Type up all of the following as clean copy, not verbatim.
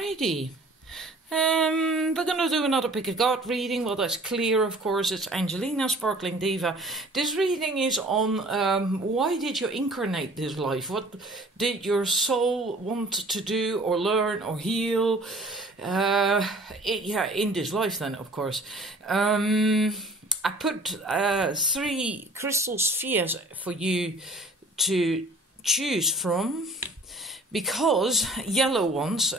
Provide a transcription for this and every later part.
Alrighty. We're going to do another Pick a God reading. Well, that's clear, of course. It's Angelina, Sparkling Diva. This reading is on why did you incarnate this life? What did your soul want to do or learn or heal? In this life then, of course. I put 3 crystal spheres for you to choose from. Because yellow ones,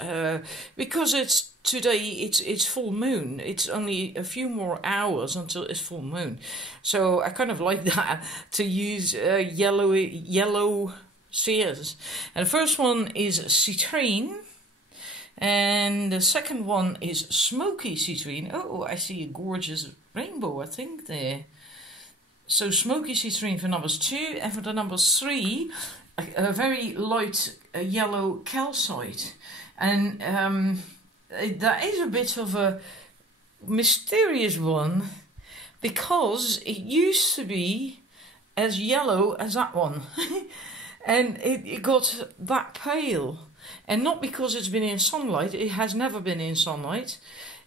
because it's full moon. It's only a few more hours until it's full moon, so I kind of like that to use yellow spheres. And the first one is citrine, and the second one is smoky citrine. Oh, I see a gorgeous rainbow, I think there. So smoky citrine for numbers 2, and for the numbers 3. A very light yellow calcite, and that is a bit of a mysterious one because it used to be as yellow as that one and it got that pale, and not because it's been in sunlight. It has never been in sunlight,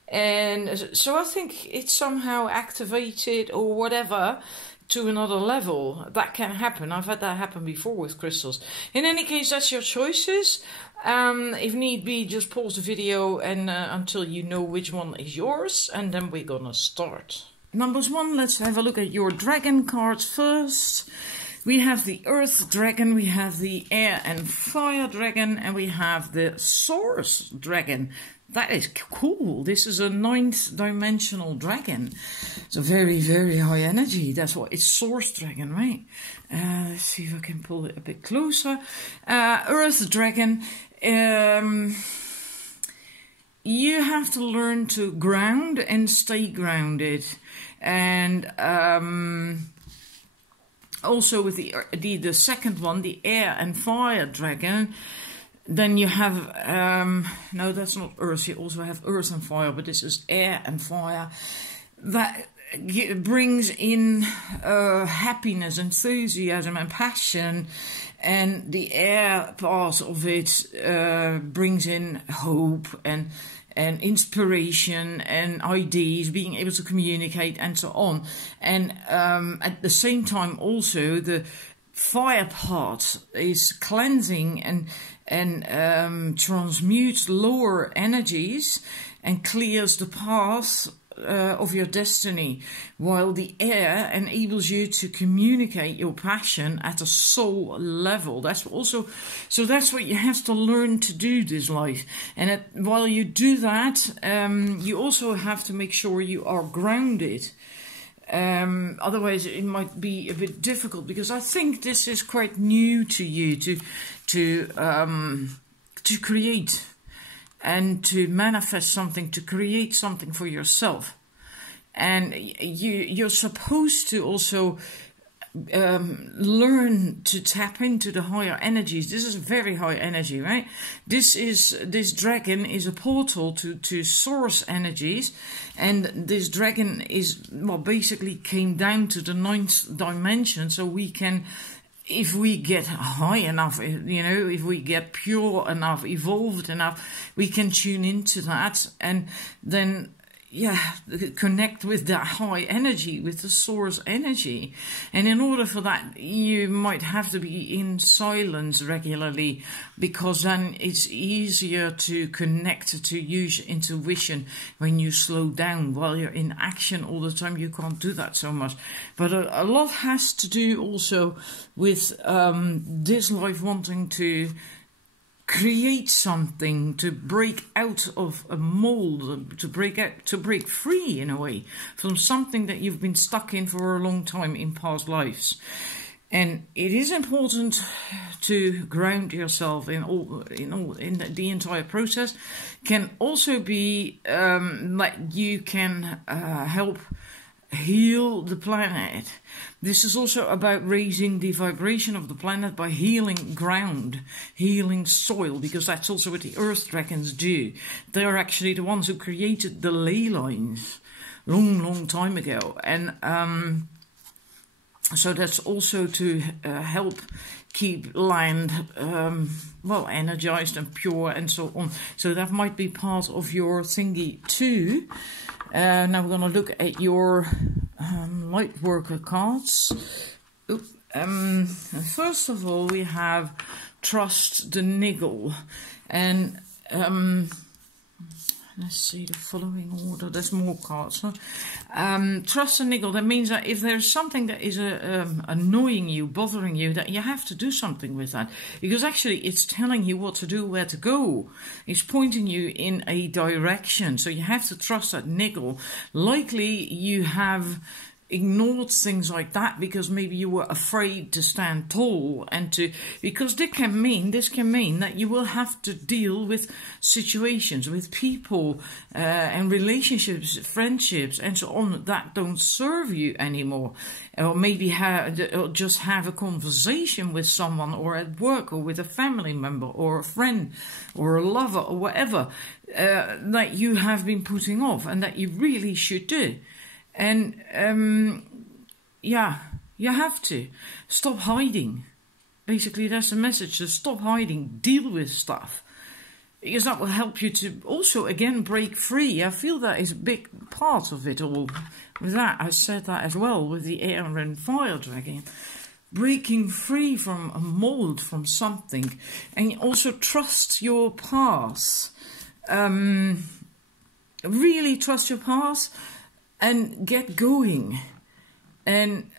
and so I think it's somehow activated or whatever to another level. That can happen. I've had that happen before with crystals. In any case, that's your choices. If need be, just pause the video and until you know which one is yours, and then we're gonna start. Numbers 1, let's have a look at your dragon cards first. We have the Earth Dragon, we have the Air and Fire Dragon, and we have the Source Dragon. That is cool. This is a 9th dimensional dragon. It's a very, very high energy. That's what it's, Source Dragon, right? Let's see if I can pull it a bit closer. Earth Dragon. You have to learn to ground and stay grounded. And also with the second one, the Air and Fire Dragon. Then you have, no, that's not Earth. You also have Earth and Fire, but this is Air and Fire. That brings in happiness, enthusiasm, and passion. And the air part of it brings in hope and inspiration and ideas, being able to communicate and so on. And at the same time, also the fire part is cleansing and transmutes lower energies and clears the path of your destiny, while the air enables you to communicate your passion at a soul level. That's also, so that's what you have to learn to do this life. And while you do that, you also have to make sure you are grounded. Otherwise it might be a bit difficult, because I think this is quite new to you to create and to manifest something, to create something for yourself. And you're supposed to also learn to tap into the higher energies. This is very high energy, right? This dragon is a portal to source energies, and this dragon is, well, basically came down to the 9th dimension, so we can, if we get high enough, you know, if we get pure enough, evolved enough, we can tune into that and then, yeah, connect with that high energy, with the source energy. And in order for that, you might have to be in silence regularly, because then it's easier to connect, to use intuition when you slow down. While you're in action all the time, you can't do that so much. But a lot has to do also with this life wanting to create something, to break out of a mold, to break free in a way from something that you've been stuck in for a long time in past lives. And it is important to ground yourself in the entire process. Can also be like you can help heal the planet. This is also about raising the vibration of the planet by healing ground, healing soil, because that's also what the Earth Dragons do. They're actually the ones who created the ley lines long time ago. And so that's also to help keep land well energized and pure and so on. So that might be part of your thingy too. Now we're going to look at your light worker cards. First of all, we have trust the niggle, and let's see the following order. There's more cards. Huh? Trust the niggle. That means that if there's something that is annoying you, bothering you, that you have to do something with that. Because actually it's telling you what to do, where to go. It's pointing you in a direction. So you have to trust that niggle. Likely you have ignored things like that because maybe you were afraid to stand tall, and because this can mean that you will have to deal with situations, with people and relationships, friendships and so on that don't serve you anymore, or maybe just have a conversation with someone, or at work, or with a family member, or a friend, or a lover, or whatever, that you have been putting off and that you really should do. And yeah, you have to stop hiding. Basically, that's the message: to stop hiding, deal with stuff, because that will help you to also again break free. I feel that is a big part of it all. With that, I said that as well with the air and fire dragon, breaking free from a mold, from something, and also trust your path. Really trust your path. And get going. And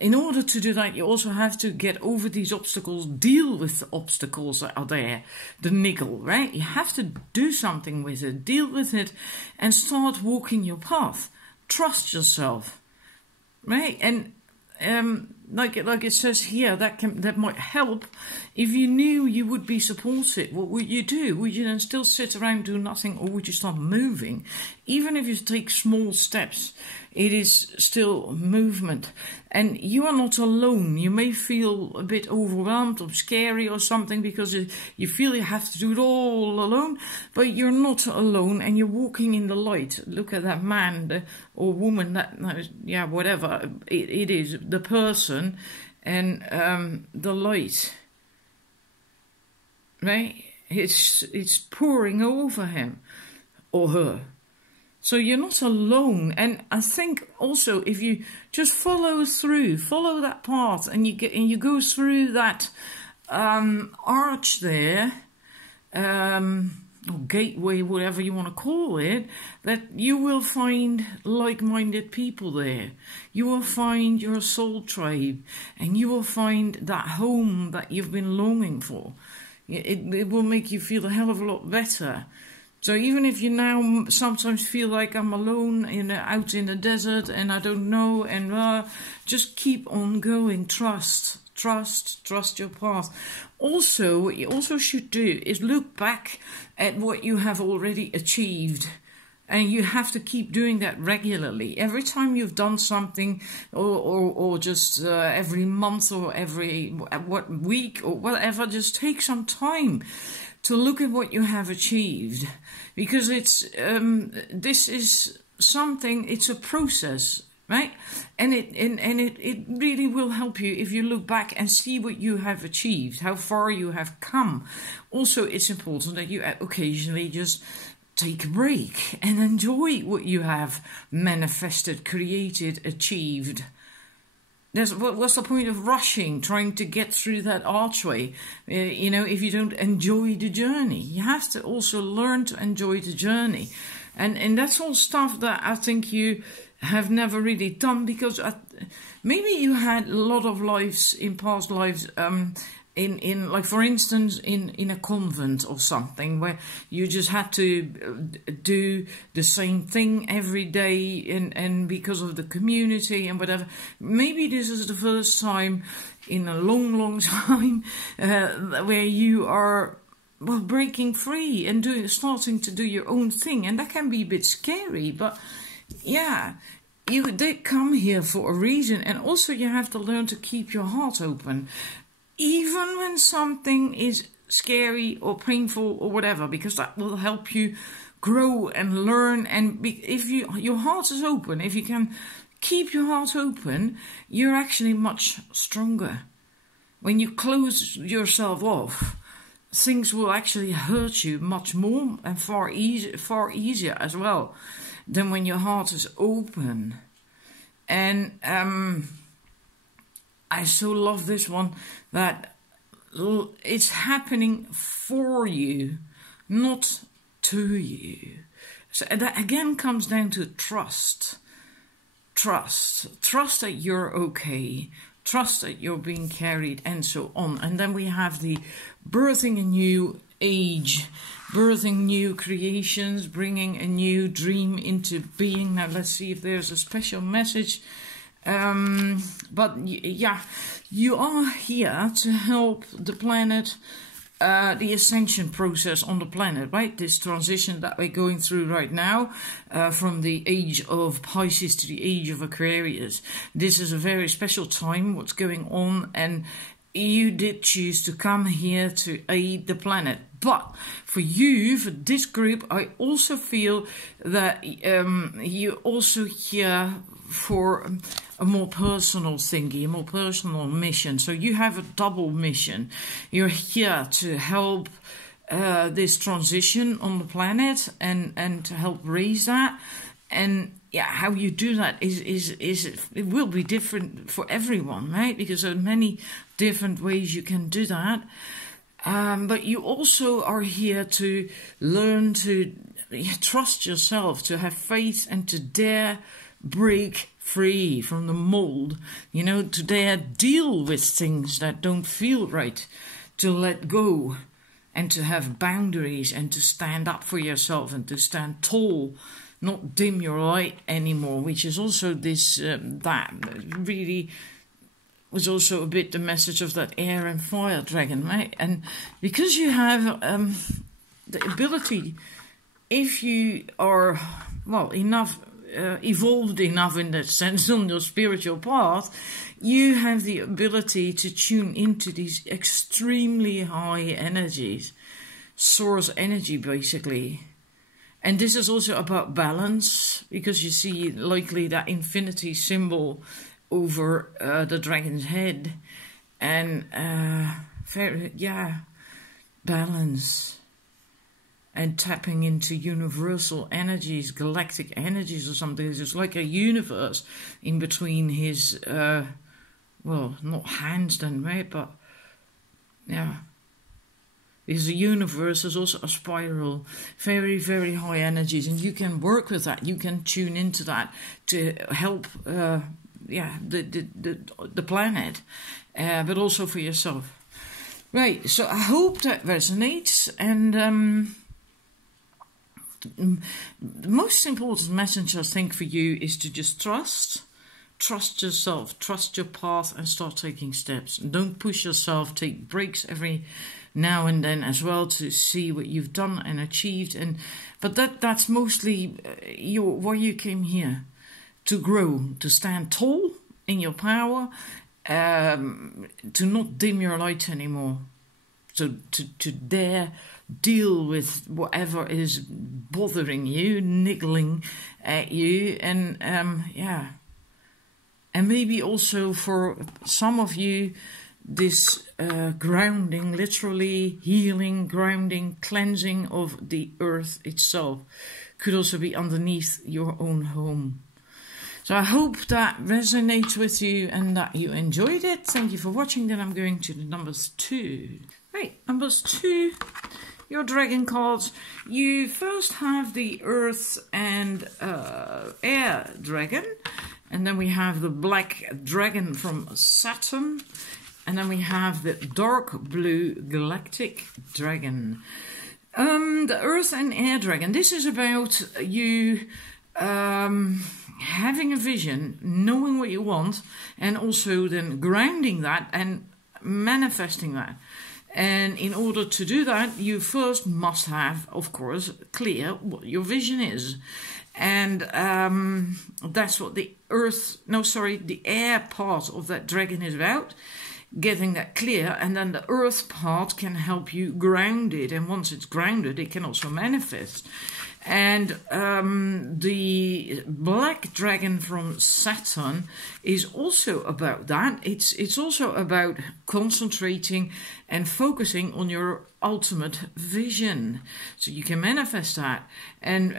in order to do that, you also have to get over these obstacles, deal with the obstacles that are there, the niggle, right? You have to do something with it, deal with it, and start walking your path. Trust yourself, right? And like it says here, that might help. If you knew you would be supported, what would you do? Would you then still sit around, do nothing, or would you start moving? Even if you take small steps, it is still movement. And you are not alone. You may feel a bit overwhelmed or scary or something because you feel you have to do it all alone, but you're not alone, and you're walking in the light. Look at that man or woman, yeah, whatever it is, the person, and the light, right? It's pouring over him or her. So you're not alone. And I think also if you just follow that path, and you go through that arch there, or gateway, whatever you want to call it, that you will find like-minded people there. You will find your soul tribe, and you will find that home that you've been longing for. It will make you feel a hell of a lot better. So even if you now sometimes feel like I'm alone out in the desert and I don't know, and just keep on going. Trust your path. Also, what you also should do is look back at what you have already achieved. And you have to keep doing that regularly. Every time you've done something, or just every month, or every week, or whatever, just take some time to look at what you have achieved, because this is something. It's a process, right? And it really will help you if you look back and see what you have achieved, how far you have come. Also, it's important that you occasionally just take a break and enjoy what you have manifested, created, achieved. What's the point of rushing, trying to get through that archway, if you don't enjoy the journey? You have to also learn to enjoy the journey. And that's all stuff that I think you have never really done, because maybe you had a lot of lives in past lives, in like, for instance, in a convent or something, where you just had to do the same thing every day, and because of the community and whatever. Maybe this is the first time in a long time where you are breaking free and starting to do your own thing, and that can be a bit scary, but yeah, you did come here for a reason. And also you have to learn to keep your heart open, even when something is scary or painful or whatever, because that will help you grow and learn. And if your heart is open, if you can keep your heart open, you're actually much stronger. when you close yourself off, things will actually hurt you much more and far easier as well than when your heart is open. And I so love this one, that it's happening for you, not to you. So that again comes down to trust. Trust that you're okay. Trust that you're being carried, and so on. And then we have the birthing a new age, birthing new creations, bringing a new dream into being. Now let's see if there's a special message. But yeah, you are here to help the planet, the ascension process on the planet, right? This transition that we're going through right now, from the age of Pisces to the age of Aquarius. This is a very special time, what's going on, and you did choose to come here to aid the planet. But for you, for this group, I also feel that you're also here for a more personal thingy, a more personal mission. So you have a double mission. You're here to help this transition on the planet and to help raise that. And yeah, how you do that is it will be different for everyone, right? Because there are many different ways you can do that. But you also are here to learn to trust yourself, to have faith, and to dare break free from the mold, you know, to dare deal with things that don't feel right, to let go, and to have boundaries, and to stand up for yourself, and to stand tall, not dim your light anymore, which is also this, that really was also a bit the message of that air and fire dragon, right? And because you have the ability, if you are, well, evolved enough in that sense on your spiritual path, you have the ability to tune into these extremely high energies, source energy basically. And this is also about balance, because you see likely that infinity symbol over the dragon's head, and balance. And tapping into universal energies, galactic energies or something. It's like a universe in between his, well, not hands then, right? But, yeah. Because the universe is also a spiral, very, very high energies. And you can work with that. You can tune into that to help, the planet, but also for yourself. Right, so I hope that resonates. And the most important message I think for you is to just trust yourself, trust your path, and start taking steps. And don't push yourself, take breaks every now and then as well to see what you've done and achieved. But that's mostly why you came here, to grow, to stand tall in your power, to not dim your light anymore, to dare deal with whatever is bothering you, niggling at you, and and maybe also for some of you, this grounding, literally healing, grounding, cleansing of the earth itself could also be underneath your own home. So I hope that resonates with you and that you enjoyed it. Thank you for watching. Then I'm going to the numbers 2. Right, numbers 2. Your dragon cards. You first have the earth and air dragon. And then we have the black dragon from Saturn. And then we have the dark blue galactic dragon. The earth and air dragon. This is about you having a vision, knowing what you want, and also then grounding that and manifesting that. And in order to do that, you first must have, of course, clear what your vision is. And that's what the air part of that dragon is about. Getting that clear, and then the earth part can help you ground it. And once it's grounded, it can also manifest. And the black dragon from Saturn is also about that. It's also about concentrating and focusing on your ultimate vision, so you can manifest that. And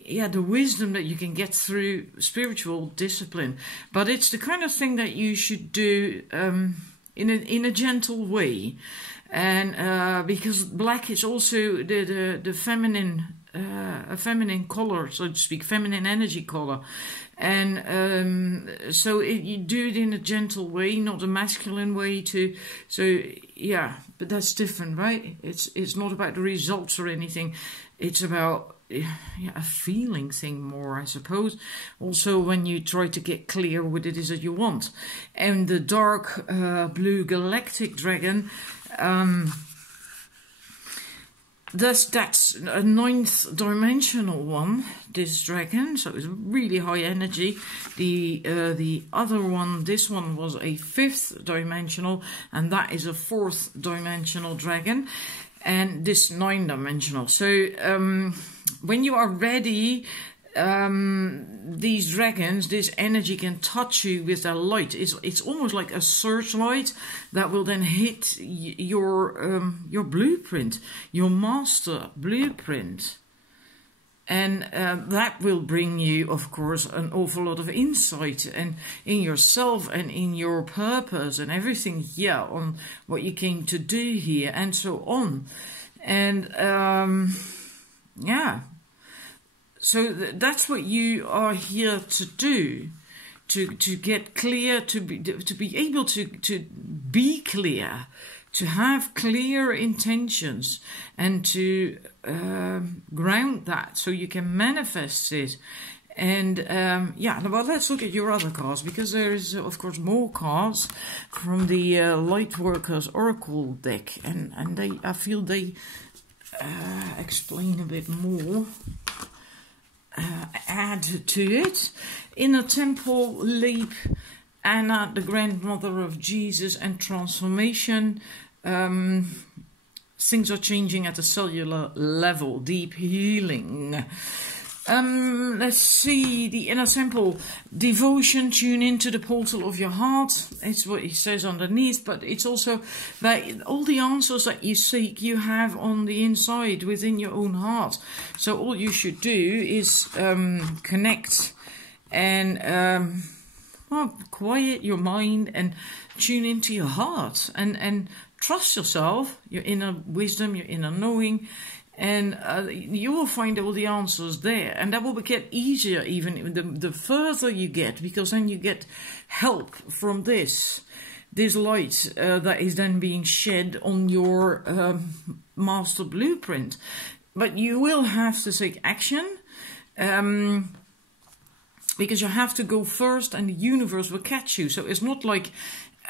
yeah, the wisdom that you can get through spiritual discipline. But it's the kind of thing that you should do in a gentle way. And because black is also the feminine, a feminine color, so to speak, feminine energy color. And so you do it in a gentle way, not a masculine way so yeah, but that's different, right? It's not about the results or anything. It's about a feeling thing more, I suppose. Also, when you try to get clear what it is that you want. And the dark blue galactic dragon, that's a 9th dimensional one, this dragon, so it's really high energy. The other one, this one, was a 5th dimensional, and that is a 4th dimensional dragon, and this 9-dimensional. So when you are ready, these dragons, this energy can touch you with their light. It's almost like a searchlight that will then hit your blueprint, your master blueprint. And that will bring you, of course, an awful lot of insight and in yourself and in your purpose and everything here on what you came to do here and so on. And yeah. So that's what you are here to do, to get clear, to be able to be clear, to have clear intentions, and to ground that so you can manifest it. And yeah, well, let's look at your other cards, because there is, of course, more cards from the Lightworkers Oracle deck, and I feel they explain a bit more. Add to it. Inner Temple, Leap, Anna, the grandmother of Jesus, and transformation. Things are changing at a cellular level. Deep healing. Let's see, the Inner Temple, devotion, tune into the portal of your heart. It's what he says underneath, but it's also that all the answers that you seek, you have on the inside, within your own heart. So all you should do is connect and well, quiet your mind and tune into your heart and trust yourself, your inner wisdom, your inner knowing. And you will find all the answers there. And that will get easier even the further you get, because then you get help from this light that is then being shed on your master blueprint. But you will have to take action, because you have to go first and the universe will catch you. So it's not like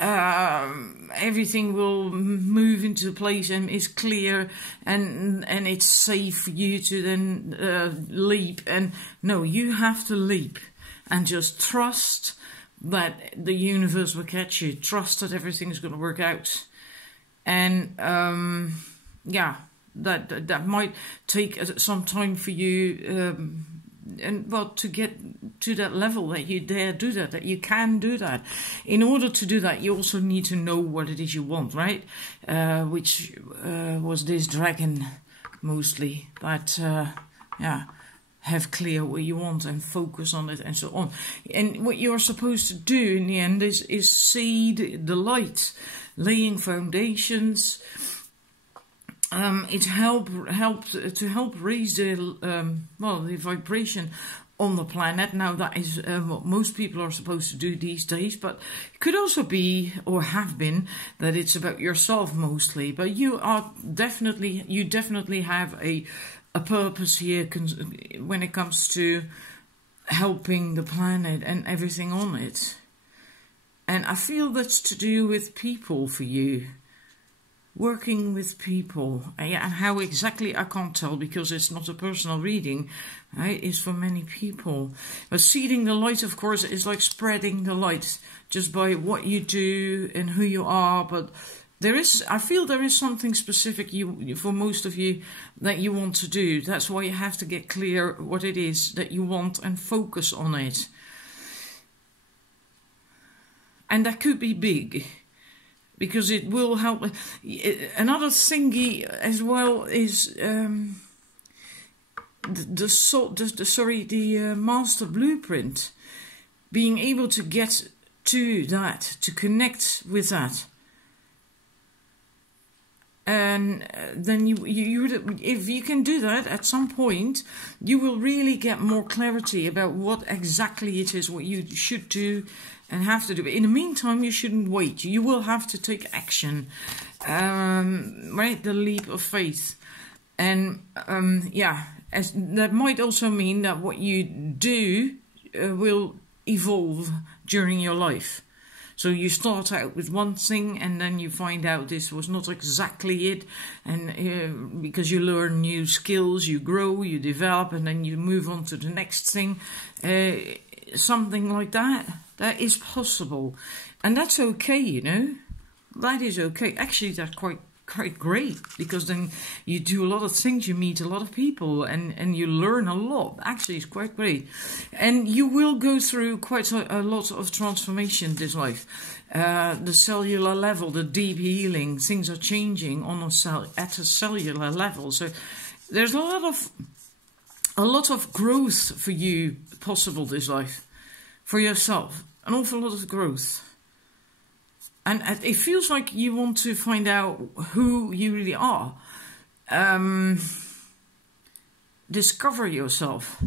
everything will move into place and is clear and it's safe for you to then leap. And no, you have to leap and just trust that the universe will catch you. Trust that everything is going to work out. And yeah, that might take some time for you. And well, to get to that level that you dare do that you can do that. In order to do that, you also need to know what it is you want, right? Which was this dragon mostly. But yeah, have clear what you want and focus on it and so on. And what you're supposed to do in the end is seed the light, laying foundations. It helps to raise the the vibration on the planet. Now that is what most people are supposed to do these days, but it could also be, or have been, that it's about yourself mostly. But you definitely have a purpose here when it comes to helping the planet and everything on it. And I feel that's to do with people for you. Working with people, and how exactly I can't tell because it's not a personal reading, right? It's for many people. But seeding the light, of course, is like spreading the light just by what you do and who you are. But I feel there is something specific for most of you that you want to do. That's why you have to get clear what it is that you want and focus on it. And that could be big, because it will help. Another thingy as well is the master blueprint. Being able to get to that, to connect with that. And then if you can do that at some point, you will really get more clarity about what exactly it is, what you should do and have to do. But in the meantime, you shouldn't wait. You will have to take action, right? The leap of faith. And that might also mean that what you do will evolve during your life. So you start out with one thing and then you find out this was not exactly it. And because you learn new skills, you grow, you develop, and then you move on to the next thing. Something like that. That is possible. And that's okay, you know. That is okay. Actually, that's quite great, because then you do a lot of things, you meet a lot of people, and you learn a lot. Actually, it's quite great. And you will go through quite a lot of transformation this life. The cellular level, the deep healing, things are changing at a cellular level. So there's a lot of growth for you possible this life, for yourself. An awful lot of growth. And it feels like you want to find out who you really are. Discover yourself.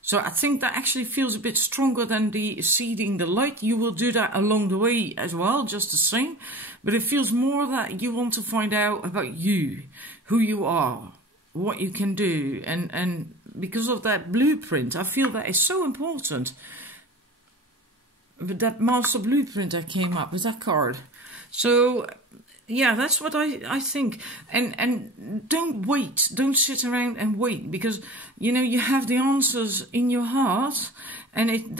So I think that actually feels a bit stronger than the seeding the light. You will do that along the way as well, just the same. But it feels more that you want to find out about you, who you are, what you can do. And because of that blueprint, I feel that is so important. But that master blueprint that came up with that card. So, yeah, that's what I think. And don't wait. Don't sit around and wait. Because, you know, you have the answers in your heart. And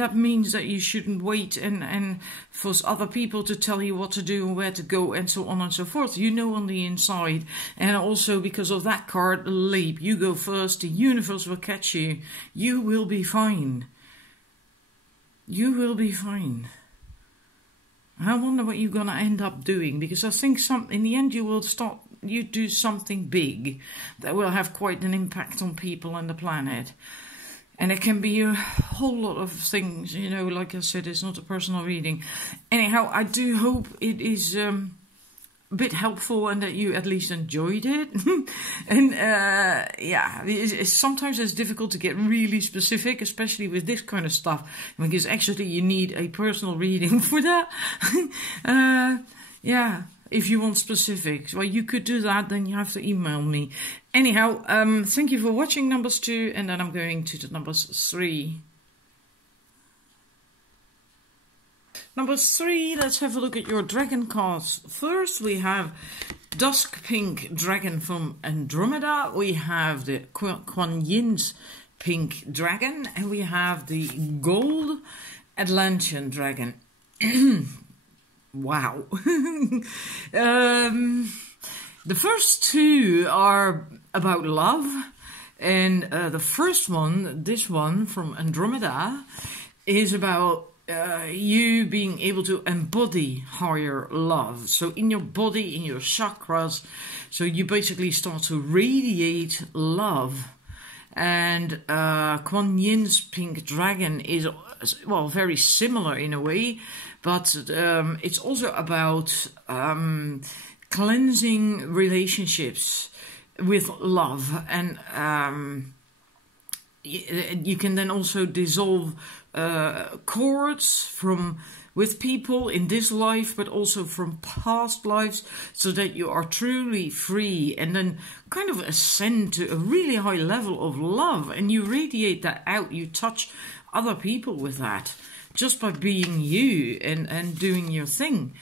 that means that you shouldn't wait and for other people to tell you what to do and where to go and so on and so forth. You know on the inside. And also because of that card, leap. You go first. The universe will catch you. You will be fine. You will be fine. I wonder what you're going to end up doing, because I think in the end you do something big that will have quite an impact on people and the planet. And it can be a whole lot of things, you know, like I said, it's not a personal reading. Anyhow, I do hope it is a bit helpful and that you at least enjoyed it. And sometimes it's difficult to get really specific, especially with this kind of stuff, because actually you need a personal reading for that. If you want specifics, well, you could do that, then you have to email me. Anyhow, thank you for watching numbers 2, and then I'm going to the numbers 3. Number 3, let's have a look at your dragon cards. First, we have Dusk Pink Dragon from Andromeda. We have the Kuan Yin's Pink Dragon. And we have the Gold Atlantean Dragon. Wow. The first two are about love. And the first one, this one from Andromeda, is about you being able to embody higher love. So in your body, in your chakras, so you basically start to radiate love. And Kuan Yin's Pink Dragon is, well, very similar in a way, but it's also about cleansing relationships with love. And you can then also dissolve cords with people in this life, but also from past lives, so that you are truly free, and then kind of ascend to a really high level of love, and you radiate that out. You touch other people with that just by being you and doing your thing.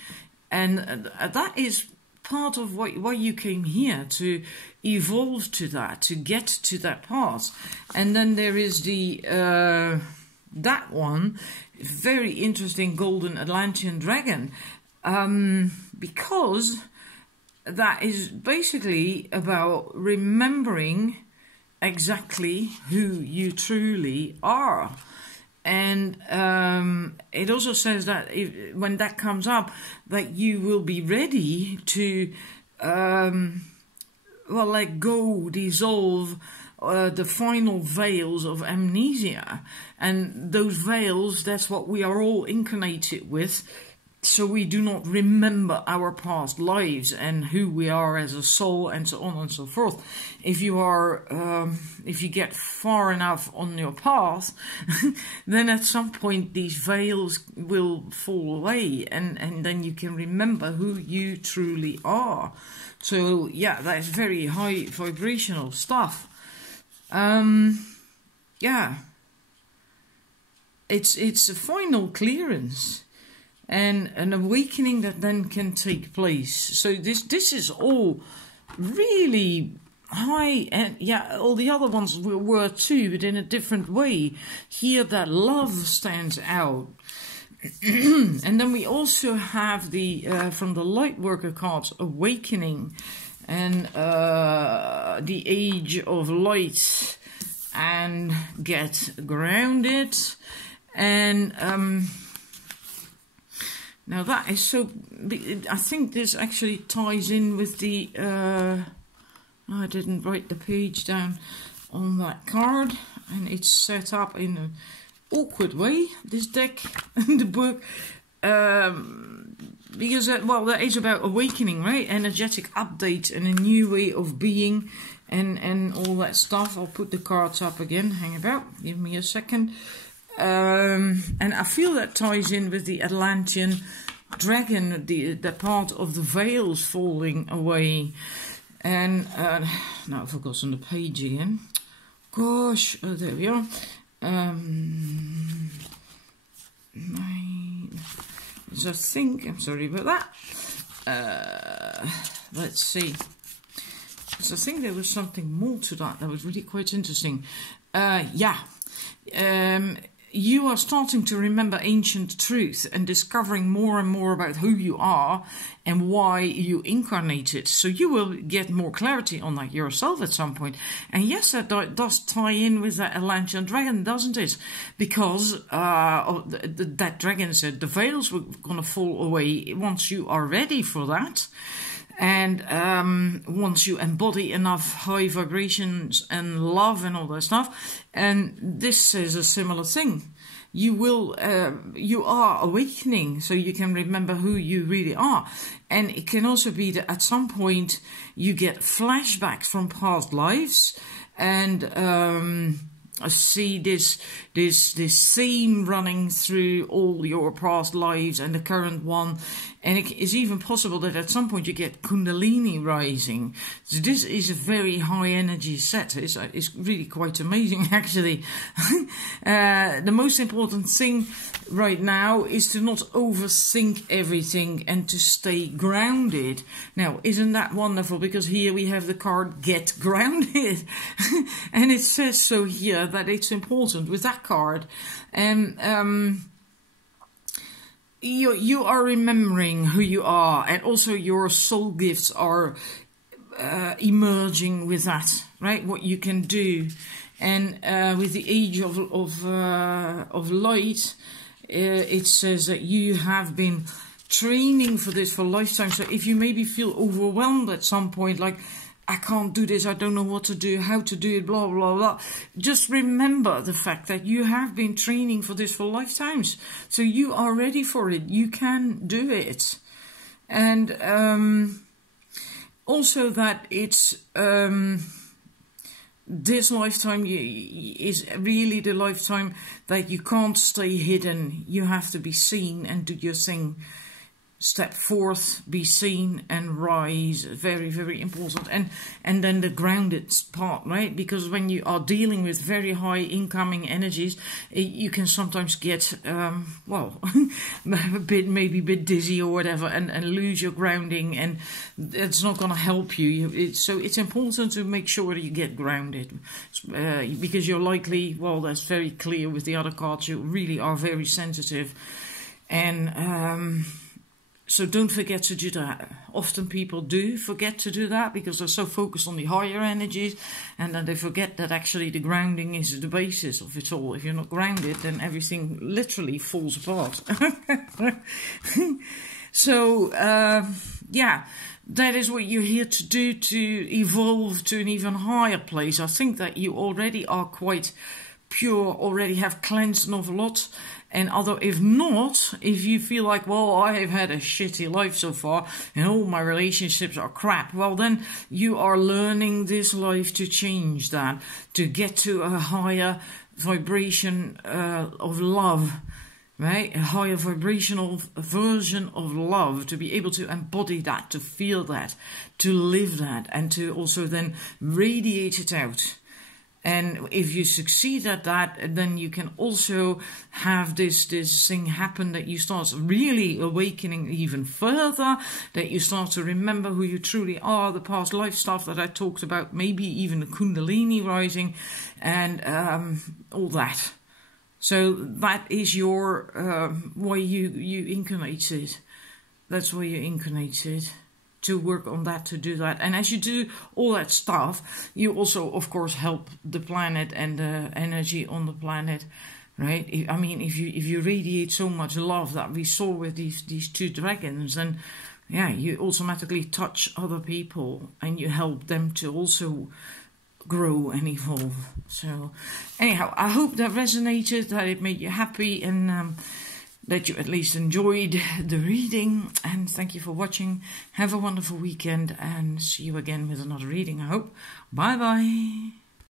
And that is part of why you came here, to evolve to that, to get to that path. And then there is the that one, very interesting Golden Atlantean Dragon. because that is basically about remembering exactly who you truly are. And it also says that when that comes up, that you will be ready to let go, dissolve the final veils of amnesia. And those veils, that's what we are all incarnated with. So we do not remember our past lives and who we are as a soul and so on and so forth. If you are, if you get far enough on your path, then at some point these veils will fall away, and then you can remember who you truly are. So yeah, that is very high vibrational stuff. Yeah, it's a final clearance. And an awakening that then can take place. So this is all really high, and yeah, all the other ones were too, but in a different way. Here, that love stands out. And then we also have the from the Lightworker cards, awakening, and the age of light, and get grounded, and now that is so, I think this actually ties in with the, I didn't write the page down on that card, and it's set up in an awkward way, this deck and the book, because, well, that is about awakening, right? Energetic update and a new way of being and all that stuff. I'll put the cards up again, hang about, give me a second. And I feel that ties in with the Atlantean dragon, the part of the veils falling away. And now I've forgotten the page again. Gosh, oh, there we are. So I think, I'm sorry about that. Let's see. So I think there was something more to that was really quite interesting. Yeah. You are starting to remember ancient truth and discovering more and more about who you are and why you incarnated. So you will get more clarity on that yourself at some point. And yes, that does tie in with that Atlantean dragon, doesn't it? Because that dragon said the veils were going to fall away once you are ready for that. And once you embody enough high vibrations and love and all that stuff, and this says a similar thing. You will, you are awakening, so you can remember who you really are. And it can also be that at some point you get flashbacks from past lives, and I see this theme running through all your past lives and the current one, and it is even possible that at some point you get Kundalini rising. So this is a very high energy set. It's really quite amazing, actually. The most important thing right now is to not overthink everything and to stay grounded. Now, isn't that wonderful? Because here we have the card Get Grounded, and it says so here that it's important with that card. And you are remembering who you are, and also your soul gifts are emerging with that, right? What you can do, and with the age of light, it says that you have been training for this for a lifetime. So if you maybe feel overwhelmed at some point, like, I can't do this, I don't know what to do, how to do it, blah, blah, blah. Just remember the fact that you have been training for this for lifetimes. So you are ready for it. You can do it. And also that it's this lifetime is really the lifetime that you can't stay hidden. You have to be seen and do your thing. Step forth, be seen, and rise. Very, very important. And then the grounded part, right? Because when you are dealing with very high incoming energies, you can sometimes get, well, maybe a bit dizzy or whatever, and lose your grounding, and it's not going to help you. So it's important to make sure that you get grounded, because you're likely, well, that's very clear with the other cards, you really are very sensitive. And So don't forget to do that. Often people do forget to do that because they're so focused on the higher energies, and then they forget that actually the grounding is the basis of it all. If you're not grounded, then everything literally falls apart. So, yeah, that is what you're here to do, to evolve to an even higher place. I think that you already are quite pure, already have cleansed an awful lot. And although if not, if you feel like, well, I have had a shitty life so far and all my relationships are crap, well, then you are learning this life to change that, to get to a higher vibration of love, right? A higher vibrational version of love, to be able to embody that, to feel that, to live that, and to also then radiate it out. And if you succeed at that, then you can also have this thing happen that you start really awakening even further, that you start to remember who you truly are, the past life stuff that I talked about, maybe even the Kundalini rising, and all that. So that is your why you incarnated. That's why you incarnated. To work on that, to do that. And as you do all that stuff, you also, of course, help the planet and the energy on the planet, right? I mean, if you radiate so much love that we saw with these two dragons, then yeah, you automatically touch other people and you help them to also grow and evolve. So anyhow, I hope that resonated, that it made you happy, and that you at least enjoyed the reading, and thank you for watching. Have a wonderful weekend, and see you again with another reading, I hope. Bye bye.